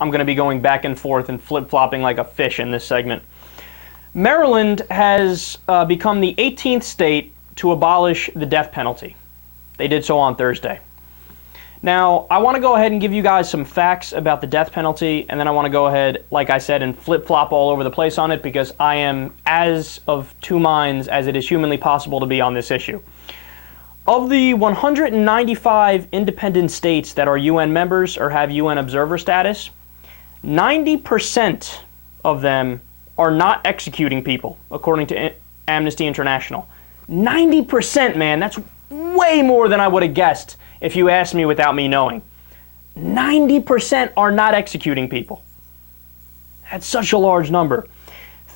I'm going to be going back and forth and flip-flopping like a fish in this segment. Maryland has become the 18th state to abolish the death penalty. They did so on Thursday. Now, I want to go ahead and give you guys some facts about the death penalty, and then I want to go ahead, like I said, and flip-flop all over the place on it because I am as of two minds as it is humanly possible to be on this issue. Of the 195 independent states that are UN members or have UN observer status, 90% of them are not executing people, according to Amnesty International. 90%, man, that's way more than I would have guessed if you asked me without me knowing. 90% are not executing people. That's such a large number.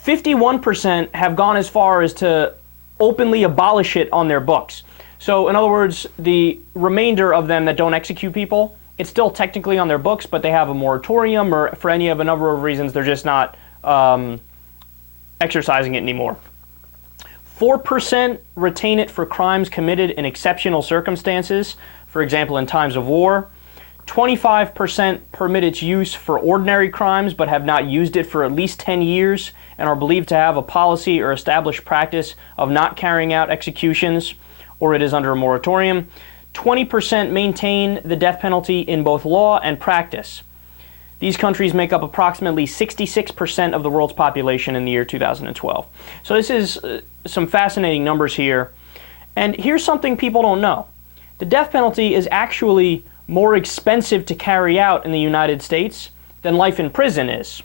51% have gone as far as to openly abolish it on their books. So, in other words, the remainder of them that don't execute people, it's still technically on their books, but they have a moratorium, or for any of a number of reasons, they're just not exercising it anymore. 4% retain it for crimes committed in exceptional circumstances, for example, in times of war. 25% permit its use for ordinary crimes, but have not used it for at least 10 years, and are believed to have a policy or established practice of not carrying out executions, or it is under a moratorium. 20% maintain the death penalty in both law and practice. These countries make up approximately 66% of the world's population in the year 2012. So this is some fascinating numbers here. And here's something people don't know. The death penalty is actually more expensive to carry out in the United States than life in prison is.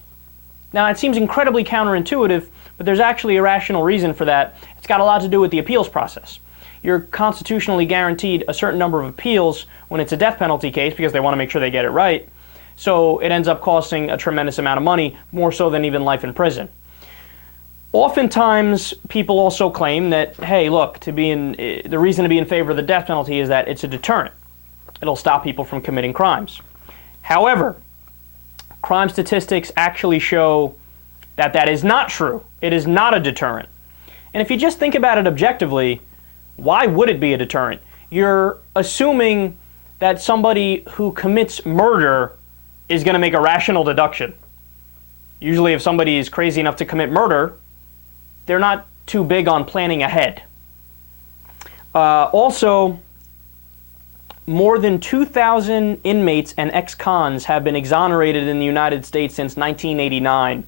Now, it seems incredibly counterintuitive, but there's actually a rational reason for that. It's got a lot to do with the appeals process. You're constitutionally guaranteed a certain number of appeals when it's a death penalty case because they want to make sure they get it right. So it ends up costing a tremendous amount of money, more so than even life in prison. Oftentimes, people also claim that, hey, look, the reason to be in favor of the death penalty is that it's a deterrent. It'll stop people from committing crimes. However, crime statistics actually show that that is not true. It is not a deterrent. And if you just think about it objectively, why would it be a deterrent? You're assuming that somebody who commits murder is going to make a rational deduction. Usually if somebody is crazy enough to commit murder, they're not too big on planning ahead. Also, more than 2,000 inmates and ex-cons have been exonerated in the United States since 1989.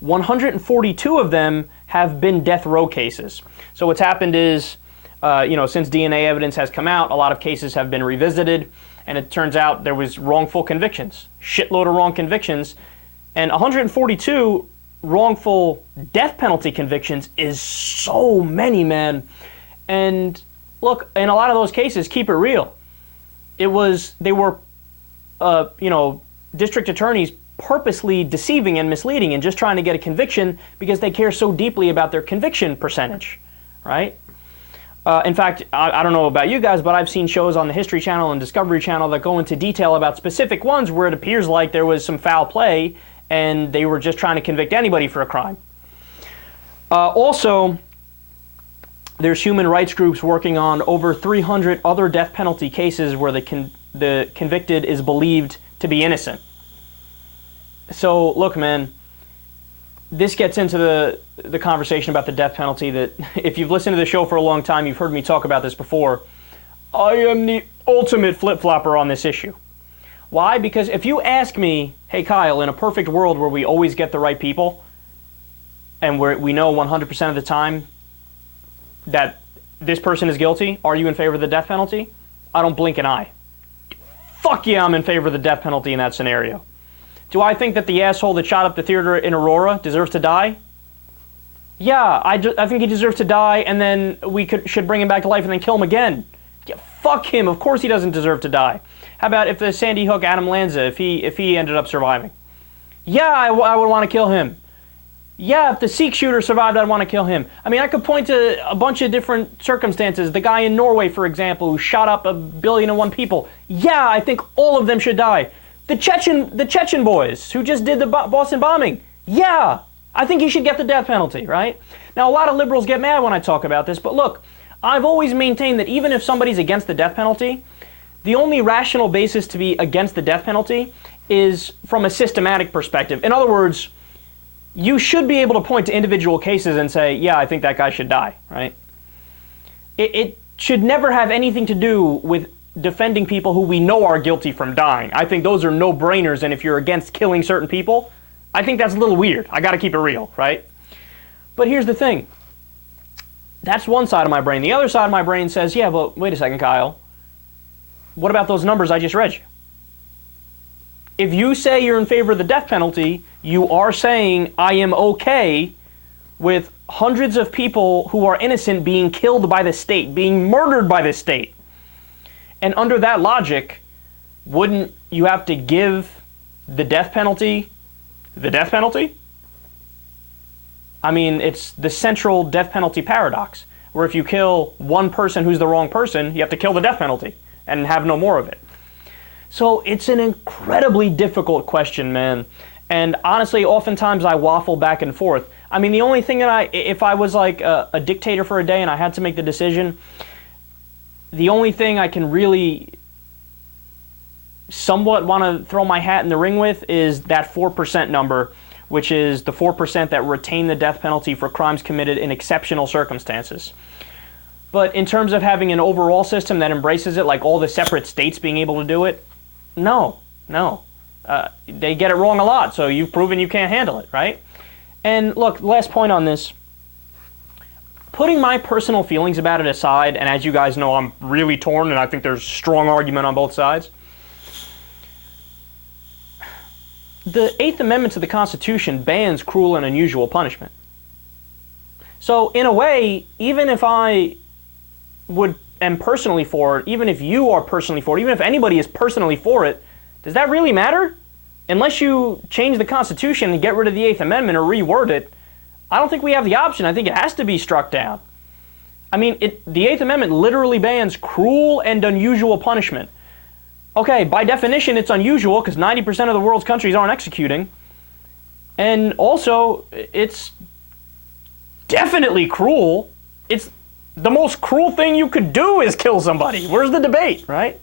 142 of them have been death row cases. So what's happened is, since DNA evidence has come out, a lot of cases have been revisited, and it turns out there was wrongful convictions, shitload of wrong convictions, and 142 wrongful death penalty convictions is so many, man. And look, in a lot of those cases, keep it real. They were district attorneys purposely deceiving and misleading and just trying to get a conviction because they care so deeply about their conviction percentage, right? In fact, I don't know about you guys, but I've seen shows on the History Channel and Discovery Channel that go into detail about specific ones where it appears like there was some foul play and they were just trying to convict anybody for a crime. Also, there's human rights groups working on over 300 other death penalty cases where the convicted is believed to be innocent. So, look, man, this gets into the conversation about the death penalty that, if you've listened to the show for a long time, you've heard me talk about this before. I am the ultimate flip-flopper on this issue. Why? Because if you ask me, hey, Kyle, in a perfect world where we always get the right people, and where we know 100% of the time that this person is guilty, are you in favor of the death penalty? I don't blink an eye. Fuck yeah, I'm in favor of the death penalty in that scenario. Do I think that the asshole that shot up the theater in Aurora deserves to die? Yeah, I think he deserves to die, and then we should bring him back to life and then kill him again. Yeah, fuck him. Of course he doesn't deserve to die. How about if the Sandy Hook Adam Lanza, if he ended up surviving? Yeah, I would want to kill him. Yeah, if the Sikh shooter survived, I'd want to kill him. I mean, I could point to a bunch of different circumstances. The guy in Norway, for example, who shot up 1,000,000,001 people. Yeah, I think all of them should die. The Chechen boys who just did the Boston bombing. Yeah, I think he should get the death penalty, right? Now, a lot of liberals get mad when I talk about this, but look, I've always maintained that even if somebody's against the death penalty, the only rational basis to be against the death penalty is from a systematic perspective. In other words, you should be able to point to individual cases and say, yeah, I think that guy should die, right? It should never have anything to do with defending people who we know are guilty from dying. I think those are no-brainers, and if you're against killing certain people, I think that's a little weird. I gotta keep it real, right? But here's the thing. That's one side of my brain. The other side of my brain says, yeah, but wait a second, Kyle. What about those numbers I just read you? If you say you're in favor of the death penalty, you are saying I am okay with hundreds of people who are innocent being killed by the state, being murdered by the state. And under that logic, wouldn't you have to give the death penalty the death penalty? I mean, it's the central death penalty paradox, where if you kill one person who's the wrong person, you have to kill the death penalty and have no more of it. So it's an incredibly difficult question, man. And honestly, oftentimes I waffle back and forth. I mean, the only thing that if I was like a dictator for a day and I had to make the decision, the only thing I can really somewhat want to throw my hat in the ring with is that 4% number, which is the 4% that retain the death penalty for crimes committed in exceptional circumstances. But in terms of having an overall system that embraces it, like all the separate states being able to do it, no. They get it wrong a lot, so you've proven you can't handle it, right? And look, last point on this. Putting my personal feelings about it aside, and as you guys know, I'm really torn, and I think there's strong argument on both sides. The Eighth Amendment to the Constitution bans cruel and unusual punishment. So, in a way, even if I am personally for it, even if you are personally for it, even if anybody is personally for it, does that really matter? Unless you change the Constitution and get rid of the Eighth Amendment or reword it, I don't think we have the option. I think it has to be struck down. I mean, the Eighth Amendment literally bans cruel and unusual punishment. Okay, by definition, it's unusual because 90% of the world's countries aren't executing. And also, it's definitely cruel. It's the most cruel thing you could do is kill somebody. Where's the debate, right?